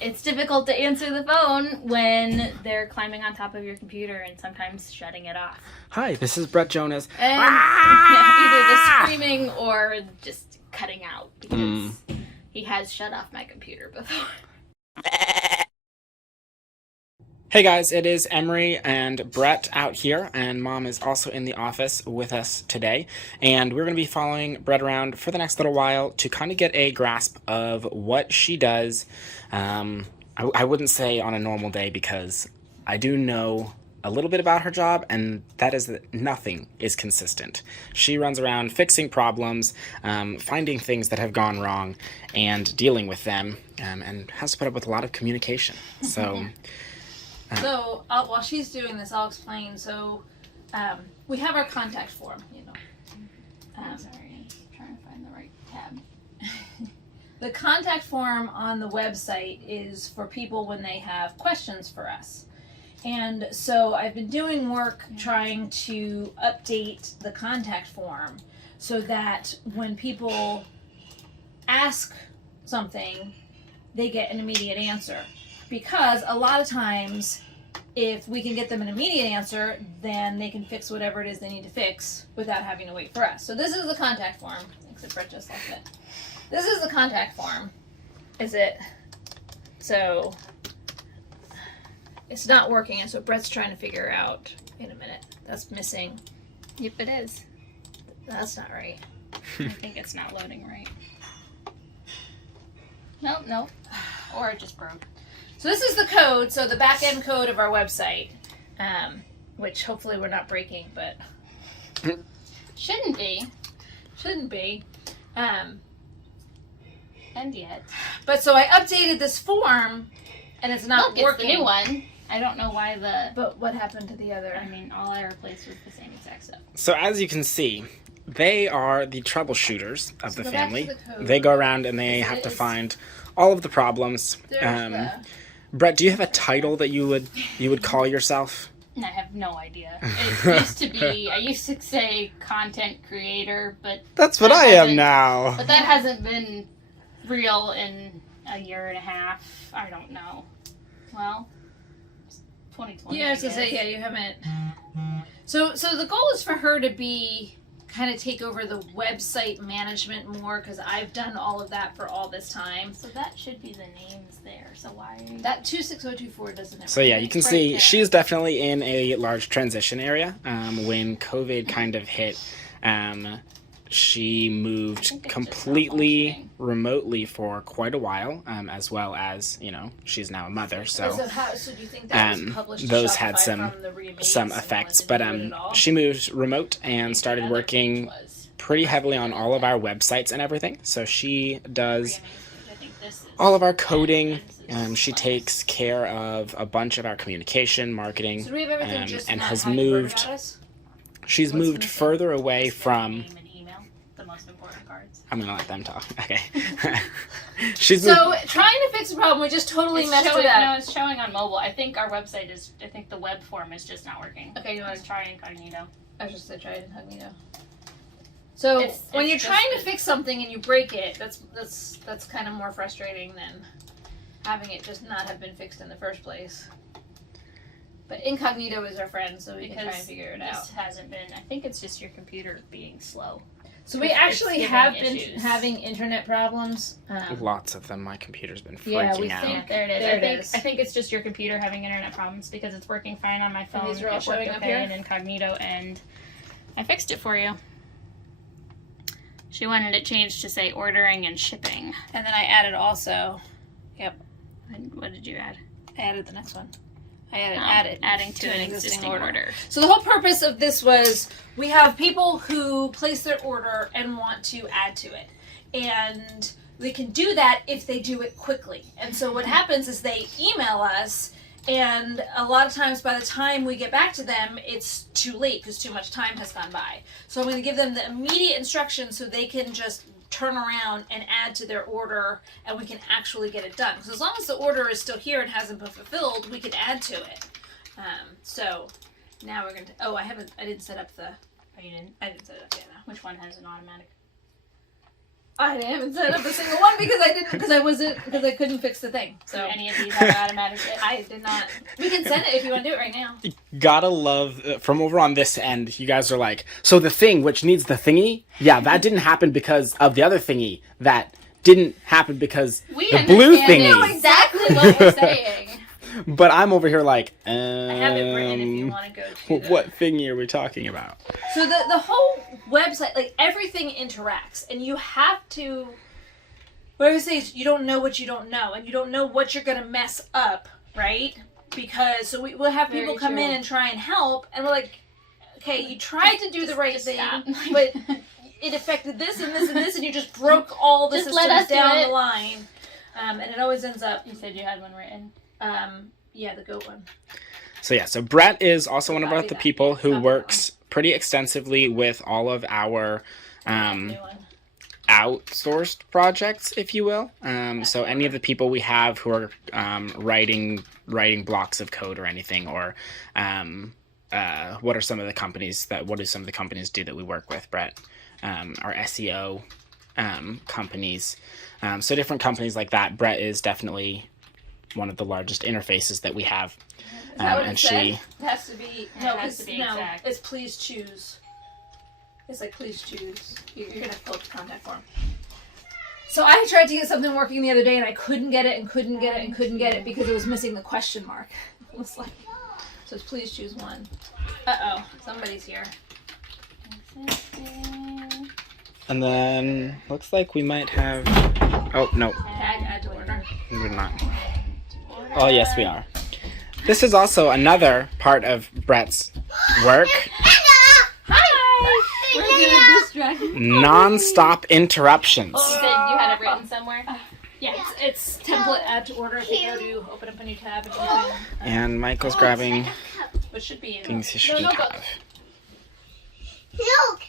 it's difficult to answer the phone when they're climbing on top of your computer and sometimes shutting it off. Hi, this is Brett Jonas. And either the screaming or just cutting out because he has shut off my computer before. Hey guys, it is Emery and Brett out here, and Mom is also in the office with us today. And we're going to be following Brett around for the next little while to kind of get a grasp of what she does. I wouldn't say on a normal day because I do know a little bit about her job, and that is that nothing is consistent. She runs around fixing problems, finding things that have gone wrong, and dealing with them, and has to put up with a lot of communication. So... So, while she's doing this, I'll explain. So, we have our contact form, you know. Sorry, I'm trying to find the right tab. The contact form on the website is for people when they have questions for us. And so I've been doing work trying to update the contact form so that when people ask something, they get an immediate answer. Because a lot of times, if we can get them an immediate answer, then they can fix whatever it is they need to fix without having to wait for us. So this is the contact form. Except Brett just left it. This is the contact form. Is it? So it's not working, and so Brett's trying to figure out. Wait a minute, that's missing. Yep, it is. That's not right. I think it's not loading right. Nope. Or it just broke. So this is the code, so the back-end code of our website, which hopefully we're not breaking, but Shouldn't be. And yet. But so I updated this form, and it's not Look, working. it's the new one. I don't know why But what happened to the other? I mean, all I replaced was the same exact stuff. So as you can see, they are the troubleshooters of the go back to family. the code. They go around and they have to find all of the problems. There's Brett, do you have a title that you would call yourself? I have no idea. It used to be, I used to say content creator, but... That's what I am now. But that hasn't been real in a year and a half. I don't know. Well, it's 2020. Yeah, I was gonna say, yeah, you haven't. So the goal is for her to be kind of take over the website management more, because I've done all of that for all this time. So that should be the names there. So why are you... That 26024 doesn't. So yeah, you can It's right see there. she's definitely in a large transition area. When COVID kind of hit, she moved think it's just not completely functioning. remotely for quite a while, as well as, she's now a mother, so So do you think that was published to those had Shopify from the remakes some and effects. wanted But to do it at all? she moved remote and started Another working page was pretty heavily on all of our websites and everything. So she does pre-amazing. I think this is... all of our coding. This is She less. takes care of a bunch of our communication, marketing, So do we have everything just and not has how you wrote moved. about us? She's What's moved missing? further away Just their from. name and email, the most important cards. I'm gonna let them talk. Okay. She's So trying to fix a problem, we just totally It's messed showing, it up. no, it's showing on mobile. I think our website is... I think the web form is just not working. Okay, you want Let's to try incognito. I was just gonna try incognito. So It's when you're just trying to the- fix something and you break it, that's kind of more frustrating than having it just not have been fixed in the first place. But incognito is our friend, so we can try and Because figure it out. this hasn't been... I think it's just your computer being slow. So we it's actually giving have been issues. having internet problems. lots of them. My computer's been Yeah, freaking we out. think- There it is. There it is. I think it's just your computer having internet problems because it's working fine on my phone. these are all It worked showing up okay here? in incognito, and I fixed it for you. She wanted it changed to say ordering and shipping. And then I added also, And what did you add? I added the next one. I added Oh, added adding to an existing order. So the whole purpose of this was we have people who place their order and want to add to it. And they can do that if they do it quickly. And so what happens is they email us, and a lot of times by the time we get back to them, it's too late because too much time has gone by. So I'm going to give them the immediate instructions so they can just turn around and add to their order, and we can actually get it done. Because as long as the order is still here and hasn't been fulfilled, we can add to it. So now we're going to... Oh, I didn't set up the... Oh, you didn't? I didn't set it up yet now. Which one has an automatic? I haven't set up a single one because I couldn't fix the thing. So any of these are automatic? I did not. We can send it if you want to do it right now. Gotta love, from over on this end, you guys are like, so the thing which needs the thingy, yeah, that didn't happen because of the other thingy. That didn't happen because the blue thingy. We know exactly what we're saying. But I'm over here like, I have it written if you want to go to what thingy are we talking about? So the whole website, like everything interacts, and you have to. What I would say is you don't know what you don't know, and you don't know what you're gonna mess up, right? Because so we'll have people come in and try and help, and we're like, okay, you tried to do the right thing, but it affected this and this and this, and you just broke all the systems down the line, and it always ends up. You said you had one written. Yeah, the goat one. So Brett is also one of the people who works pretty extensively with all of our outsourced projects, if you will. So any of the people we have who are writing blocks of code or anything, or what do some of the companies do that we work with, Brett? Our SEO companies. So different companies like that. Brett is definitely one of the largest interfaces that we have. Is that what it said? It has to be. No, exact. It's please choose. It's like please choose. You're gonna fill out the contact form. So I tried to get something working the other day, and I couldn't get it, because it was missing the question mark. It was like, so it's please choose one. Somebody's here. And then looks like we might have. Oh no. Tag add to order. We're not. Oh, yes, we are. This is also another part of Brett's work. Hi! We're doing this Non-stop interruptions. You said you had it written somewhere? Yeah, it's template add to order. If you go to open up a new tab. And Michael's grabbing What should be in things he shouldn't have. Look!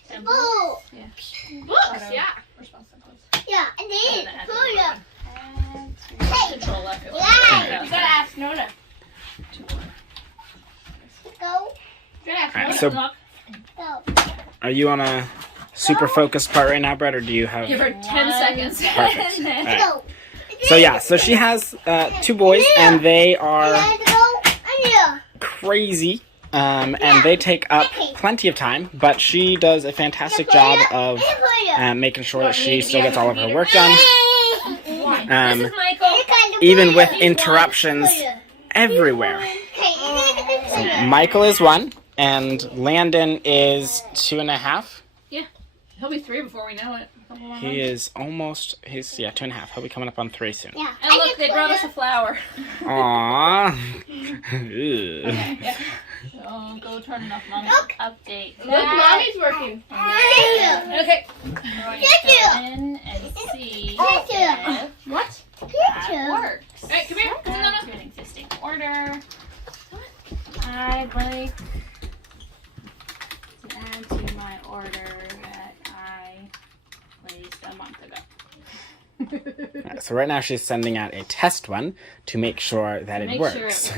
Yeah. Books, yeah. Yeah, and then pull up. Control F. You gotta ask Nona. Go. You gotta ask Alright, Nona. so Go. are you on a super focused part right now, Brett, or do you have... Give her 10 seconds. Perfect. And then- Alright. Go. So yeah, so she has 2 boys, and they are And go. And yeah. crazy, and they take up plenty of time, but she does a fantastic job of making sure that she still gets all of her work done, This is Michael. even with interruptions everywhere. So Michael is 1, and Landon is 2.5. He'll be 3 before we know it. He is almost, he's 2.5. He'll be coming up on 3 soon. Yeah. And look, they brought us a flower. Aww. Yeah. So go turn it off, Mommy. Update. Look, Mommy's working. Okay. We're going to go in and see if What? that works. Alright, come here. Come on. To an existing order. I'd like to add to my order that I placed a month ago. Alright, so right now she's sending out a test one to make sure that it works.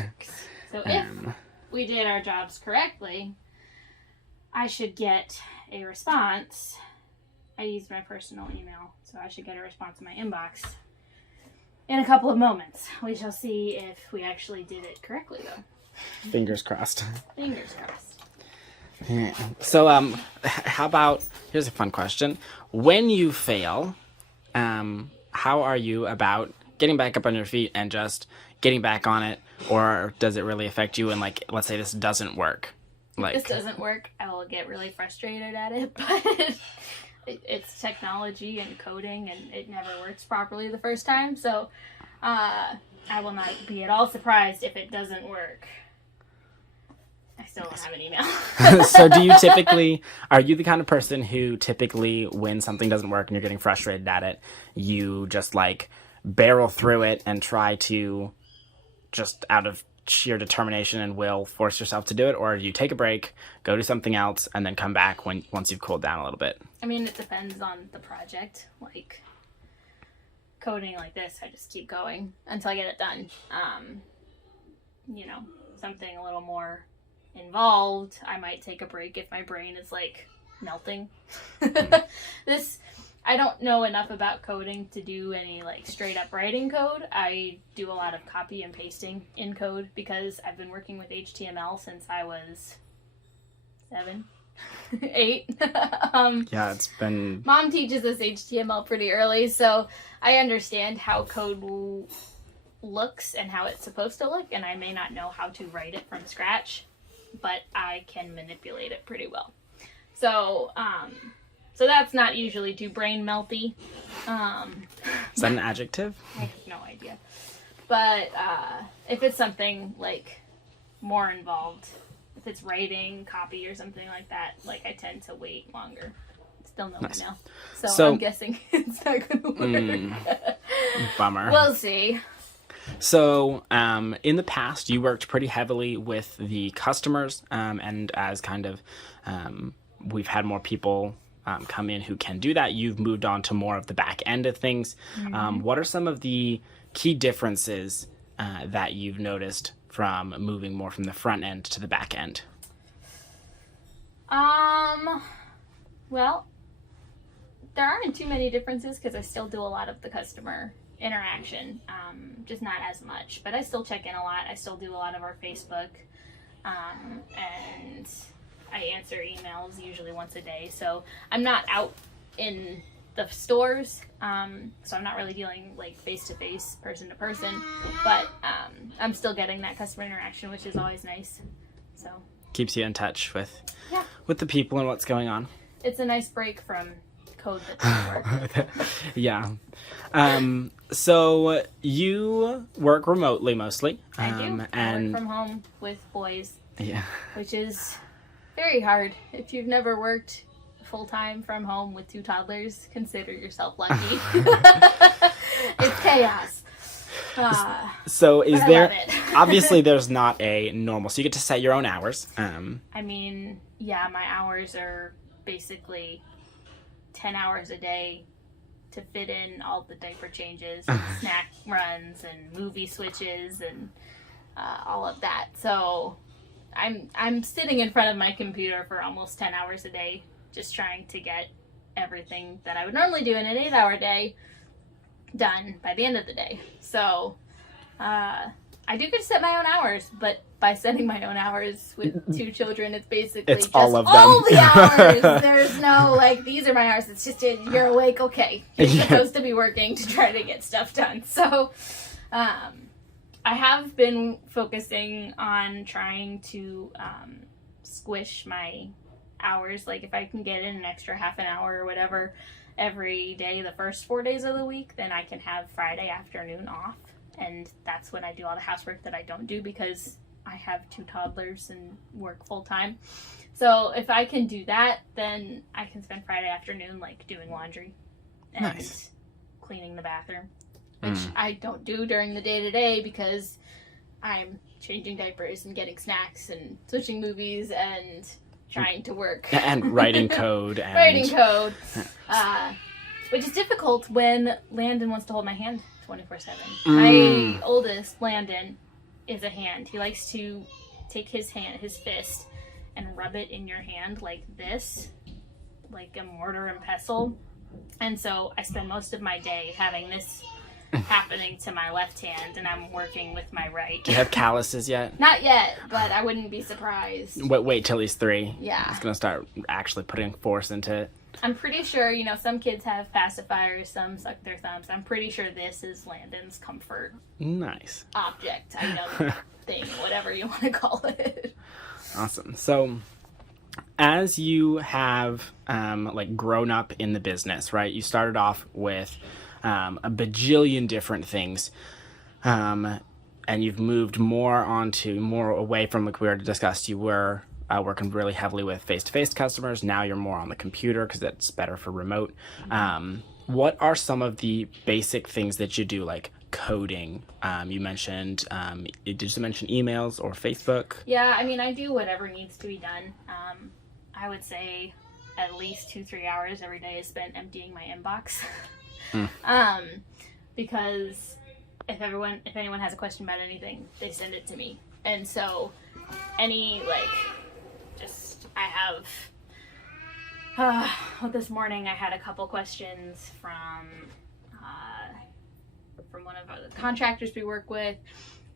So if we did our jobs correctly, I should get a response. I used my personal email, so I should get a response in my inbox in a couple of moments. We shall see if we actually did it correctly, though. Fingers crossed. Fingers crossed. Yeah. So, how about, here's a fun question. When you fail, how are you about getting back up on your feet and just getting back on it? Or does it really affect you? And like, let's say this doesn't work. Like, If this doesn't work, I will get really frustrated at it, but it's technology and coding, and it never works properly the first time. So I will not be at all surprised if it doesn't work. I still don't have an email. So are you the kind of person who typically, when something doesn't work and you're getting frustrated at it, you just like barrel through it and try to just out of sheer determination and will force yourself to do it? Or do you take a break, go do something else, and then come back once you've cooled down a little bit? I mean, it depends on the project. Like coding like this, I just keep going until I get it done. Something a little more involved, I might take a break if my brain is like melting. This I don't know enough about coding to do any like straight up writing code. I do a lot of copy and pasting in code because I've been working with HTML since I was 7, 8. Yeah, it's been... Mom teaches us HTML pretty early, so I understand how code looks and how it's supposed to look, and I may not know how to write it from scratch, but I can manipulate it pretty well. So, so that's not usually too brain melty. Is that an adjective? I have no idea. But if it's something like more involved, if it's writing, copy, or something like that, like I tend to wait longer. Still no Nice. email. So So- I'm guessing it's not going to work. Bummer. We'll see. So, in the past, you worked pretty heavily with the customers, and as kind of we've had more people come in who can do that, you've moved on to more of the back end of things. What are some of the key differences that you've noticed from moving more from the front end to the back end? Well, there aren't too many differences because I still do a lot of the customer interaction, just not as much, but I still check in a lot. I still do a lot of our Facebook, and I answer emails usually once a day. So I'm not out in the stores, so I'm not really dealing like face-to-face, person-to-person, but I'm still getting that customer interaction, which is always nice. So Keeps you in touch with Yeah. with the people and what's going on. it's a nice break from code that doesn't work. Yeah. So you work remotely mostly. I do. I And work from home with boys, yeah. which is very hard. If you've never worked full-time from home with 2 toddlers, consider yourself lucky. It's chaos. So is But I there love it. obviously there's not a normal, so you get to set your own hours. I mean, yeah, my hours are basically 10 hours a day to fit in all the diaper changes and snack runs and movie switches and all of that. So I'm sitting in front of my computer for almost 10 hours a day just trying to get everything that I would normally do in an 8-hour day done by the end of the day. So I do get to set my own hours, but by setting my own hours with 2 children, it's basically It's just all of them. all the hours. There's no, like, these are my hours. It's just, you're awake, okay. You're Yeah. supposed to be working to try to get stuff done. So I have been focusing on trying to squish my hours. Like, if I can get in an extra half an hour or whatever every day the first 4 days of the week, then I can have Friday afternoon off. And that's when I do all the housework that I don't do because I have 2 toddlers and work full time. So if I can do that, then I can spend Friday afternoon like doing laundry and Nice. cleaning the bathroom, which I don't do during the day-to-day because I'm changing diapers and getting snacks and switching movies and trying to work. And writing code and Writing code. Which is difficult when Landon wants to hold my hand 24/7. My oldest, Landon, is a hand. He likes to take his fist, and rub it in your hand like this, like a mortar and pestle. And so I spend most of my day having this happening to my left hand, and I'm working with my right. Do you have calluses yet? Not yet, but I wouldn't be surprised. Wait till he's 3. Yeah. He's gonna start actually putting force into it. I'm pretty sure, some kids have pacifiers, some suck their thumbs. I'm pretty sure this is Landon's comfort Nice. object, item, thing, whatever you want to call it. Awesome. So, as you have grown up in the business, right? You started off with a bajillion different things, and you've moved more away from, like we already discussed. You were working really heavily with face-to-face customers. Now you're more on the computer because it's better for remote. What are some of the basic things that you do, like coding? You mentioned, did you mention emails or Facebook? Yeah, I mean, I do whatever needs to be done. I would say at least 2-3 hours every day is spent emptying my inbox. Because if anyone has a question about anything, they send it to me. And so I have Well, this morning I had a couple questions from one of the contractors we work with,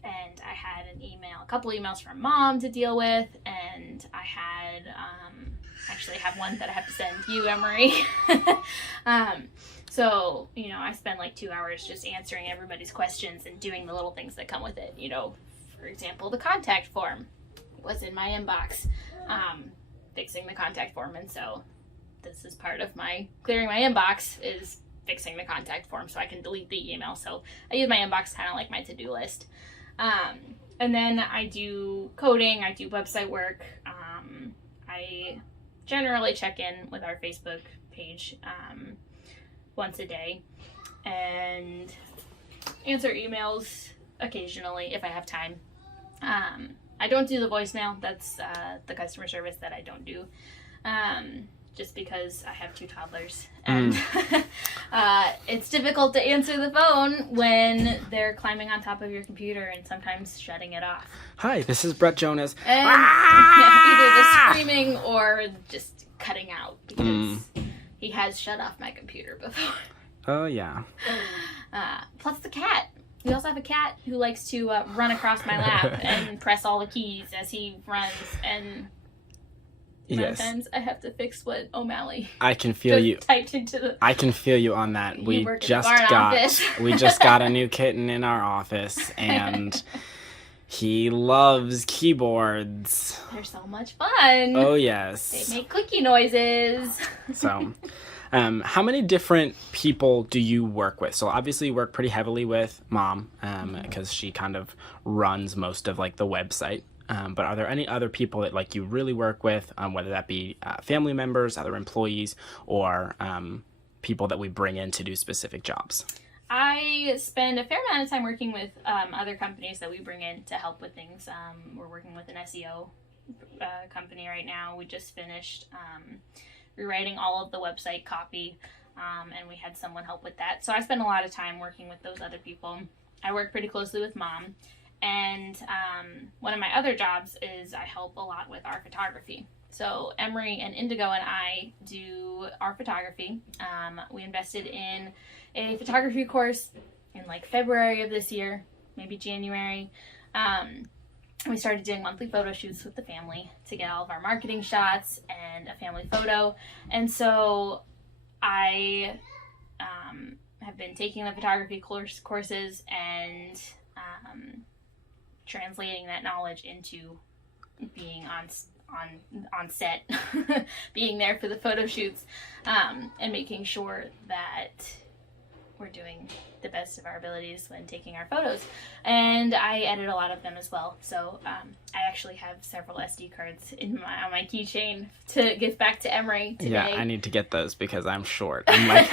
and I had a couple emails from Mom to deal with, and I had actually have one that I have to send you, Emery. So, I spend like 2 hours just answering everybody's questions and doing the little things that come with it. For example, the contact form was in my inbox, fixing the contact form, and so this is part of my clearing my inbox is fixing the contact form so I can delete the email. So I use my inbox kind of like my to-do list. And then I do coding, I do website work. I generally check in with our Facebook page once a day and answer emails occasionally if I have time. I don't do the voicemail. That's the customer service that I don't do. Just because I have 2 toddlers and it's difficult to answer the phone when they're climbing on top of your computer and sometimes shutting it off. Hi, this is Brett Jonas. And either the screaming or just cutting out because he has shut off my computer before. Oh, yeah. Plus the cat. We also have a cat who likes to run across my lap and press all the keys as he runs, and sometimes I have to fix what O'Malley I can feel you typed into the... I can feel you on that. We just got a new kitten in our office, and he loves keyboards. They're so much fun. Oh, yes. They make clicky noises. So, how many different people do you work with? So obviously you work pretty heavily with Mom, because she kind of runs most of like the website. But are there any other people that like you really work with, whether that be family members, other employees, or people that we bring in to do specific jobs? I spend a fair amount of time working with other companies that we bring in to help with things. We're working with an SEO company right now. We just finished rewriting all of the website copy, and we had someone help with that. So I spend a lot of time working with those other people. I work pretty closely with Mom. And one of my other jobs is I help a lot with our photography. So Emery and Indigo and I do our photography. We invested in a photography course in like February of this year, maybe January. We started doing monthly photo shoots with the family to get all of our marketing shots and a family photo. And so I have been taking the photography courses and translating that knowledge into being on set, being there for the photo shoots, and making sure that we're doing the best of our abilities when taking our photos. And I edit a lot of them as well. So I actually have several SD cards on my keychain to give back to Emery today. Yeah, I need to get those because I'm short. I'm like,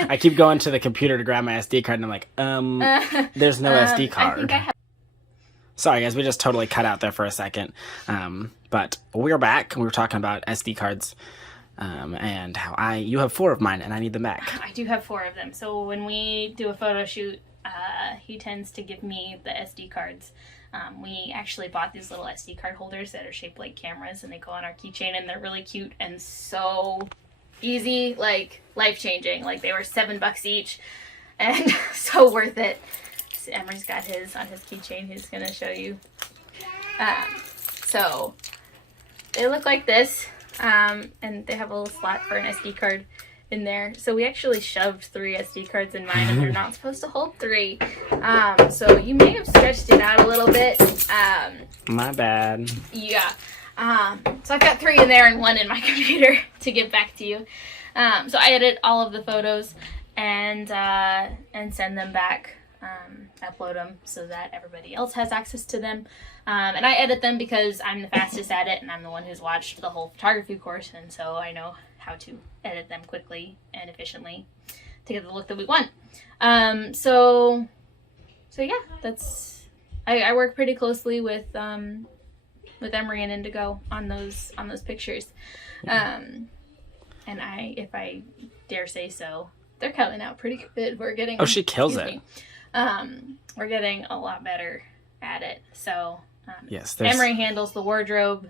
I keep going to the computer to grab my SD card, and I'm like, there's no SD card. I think I have. Sorry, guys, we just totally cut out there for a second. But we're back. We were talking about SD cards and how you have 4 of mine, and I need them back. I do have 4 of them. So when we do a photo shoot, he tends to give me the SD cards. We actually bought these little SD card holders that are shaped like cameras, and they go on our keychain, and they're really cute and so easy, like life-changing. Like they were $7 each, and so worth it. Emery's got his on his keychain. He's going to show you. So they look like this, and they have a little slot for an SD card in there. So we actually shoved 3 SD cards in mine, and they're not supposed to hold 3. So you may have stretched it out a little bit. My bad. Yeah. So I've got 3 in there and 1 in my computer to give back to you. So I edit all of the photos and send them back. Upload them so that everybody else has access to them. And I edit them because I'm the fastest at it, and I'm the one who's watched the whole photography course, and so I know how to edit them quickly and efficiently to get the look that we want. So yeah, that's I work pretty closely with Emery and Indigo on those pictures. And if I dare say so, they're coming out pretty good. We're getting she kills it. We're getting a lot better at it. So yes, Emery handles the wardrobe,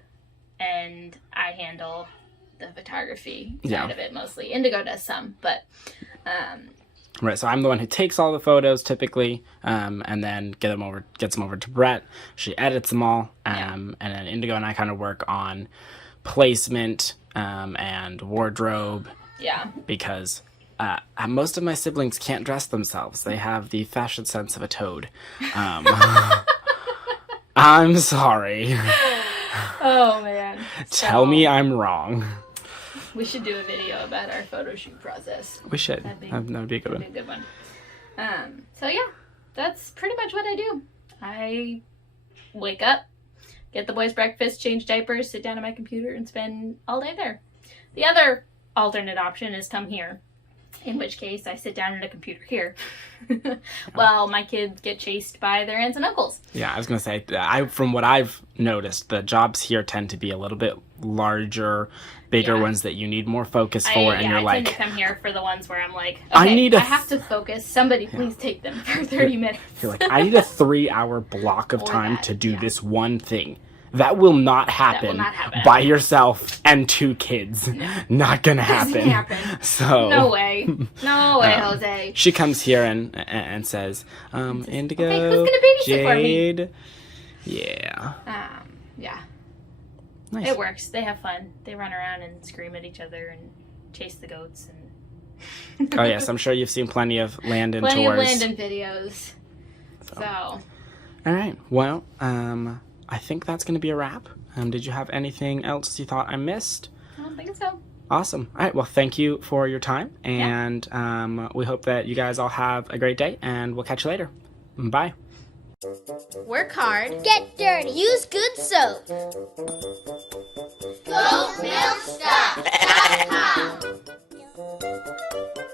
and I handle the photography Yeah. side of it mostly. Indigo does some, but Right, so I'm the one who takes all the photos typically, and then gets them over to Brett. She edits them all, and then Indigo and I kind of work on placement and wardrobe. yeah. Because most of my siblings can't dress themselves. They have the fashion sense of a toad. I'm sorry. Oh man. Tell me I'm wrong. We should do a video about our photo shoot process. We should. That'd be- That would be a good That'd one. be a good one. So yeah, that's pretty much what I do. I wake up, get the boys breakfast, change diapers, sit down at my computer, and spend all day there. The other alternate option is come here, in which case I sit down at a computer here while my kids get chased by their aunts and uncles. Yeah, I was going to say, from what I've noticed, the jobs here tend to be a little bit larger, bigger Yeah. ones that you need more focus for, and you're I tend to like, come here for the ones where I'm like, okay, I have to focus. Somebody please take them for 30 minutes. you're like, I need a 3-hour block of Or time that, to do yeah. this one thing. That will not happen, not happen. by yourself and 2 kids. Not gonna happen. Doesn't happen. So No way. No way, Jose. she comes here and says, Indigo, okay, who's gonna babysit for me? Jade. Yeah. Yeah. Nice. It works. They have fun. They run around and scream at each other and chase the goats and Oh yes, I'm sure you've seen plenty of Landon plenty tours. of Landon videos. So All right. Well, I think that's going to be a wrap. Did you have anything else you thought I missed? I don't think so. Awesome. All right. Well, thank you for your time, and we hope that you guys all have a great day, and we'll catch you later. Bye. Work hard. Get dirty. Use good soap. Goatmilkstuff.com